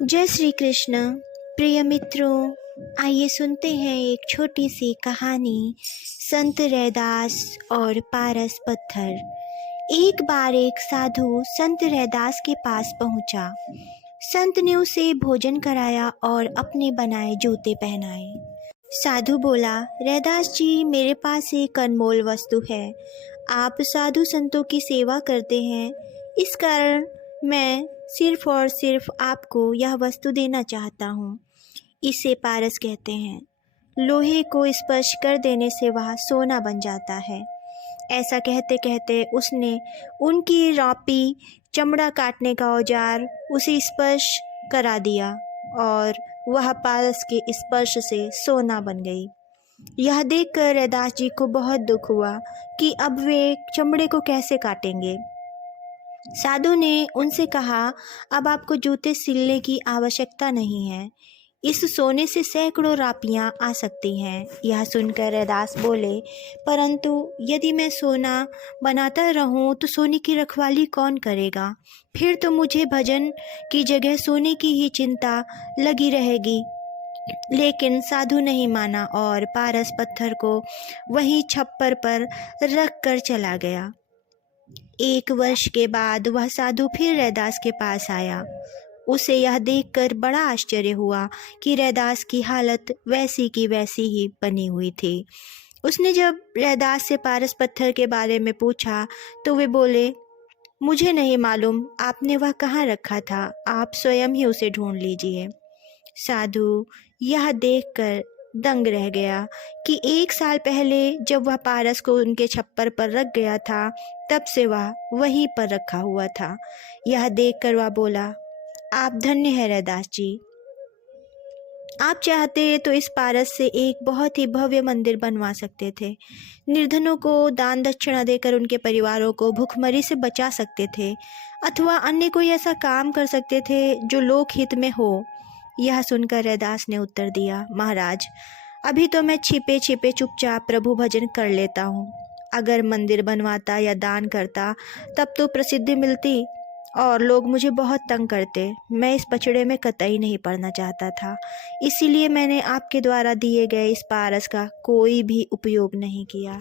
जय श्री कृष्ण। प्रिय मित्रों, आइए सुनते हैं एक छोटी सी कहानी, संत रैदास और पारस पत्थर। एक बार एक साधु संत रैदास के पास पहुंचा। संत ने उसे भोजन कराया और अपने बनाए जूते पहनाए। साधु बोला, रैदास जी, मेरे पास एक अनमोल वस्तु है। आप साधु संतों की सेवा करते हैं, इस कारण मैं सिर्फ और सिर्फ आपको यह वस्तु देना चाहता हूँ। इसे पारस कहते हैं। लोहे को स्पर्श कर देने से वह सोना बन जाता है। ऐसा कहते कहते उसने उनकी रौपी चमड़ा काटने का औजार उसे स्पर्श करा दिया और वह पारस के स्पर्श से सोना बन गई। यह देखकर रैदास जी को बहुत दुख हुआ कि अब वे चमड़े को कैसे काटेंगे। साधु ने उनसे कहा, अब आपको जूते सिलने की आवश्यकता नहीं है। इस सोने से सैकड़ों रापियां आ सकती हैं। यह सुनकर रैदास बोले, परंतु यदि मैं सोना बनाता रहूं तो सोने की रखवाली कौन करेगा? फिर तो मुझे भजन की जगह सोने की ही चिंता लगी रहेगी। लेकिन साधु नहीं माना और पारस पत्थर को वहीं छप्पर पर रख कर चला गया। 1 वर्ष के बाद वह साधु फिर रैदास के पास आया। उसे यह देखकर बड़ा आश्चर्य हुआ कि रैदास की हालत वैसी की वैसी ही बनी हुई थी। उसने जब रैदास से पारस पत्थर के बारे में पूछा तो वे बोले, मुझे नहीं मालूम आपने वह कहाँ रखा था, आप स्वयं ही उसे ढूंढ लीजिए। साधु यह देखकर दंग रह गया कि 1 साल पहले जब वह पारस को उनके छप्पर पर रख गया था, तब से वह वहीं पर रखा हुआ था। यह देखकर वह बोला, आप धन्य हैं रैदास जी। आप चाहते तो इस पारस से एक बहुत ही भव्य मंदिर बनवा सकते थे। निर्धनों को दान दक्षिणा देकर उनके परिवारों को भूखमरी से बचा सकते थे, अथवा अन्य कोई ऐसा काम कर सकते थे जो लोकहित में हो। यह सुनकर रैदास ने उत्तर दिया, महाराज, अभी तो मैं छिपे छिपे चुपचाप प्रभु भजन कर लेता हूँ। अगर मंदिर बनवाता या दान करता तब तो प्रसिद्धि मिलती और लोग मुझे बहुत तंग करते। मैं इस पचड़े में कतई नहीं पड़ना चाहता था, इसीलिए मैंने आपके द्वारा दिए गए इस पारस का कोई भी उपयोग नहीं किया।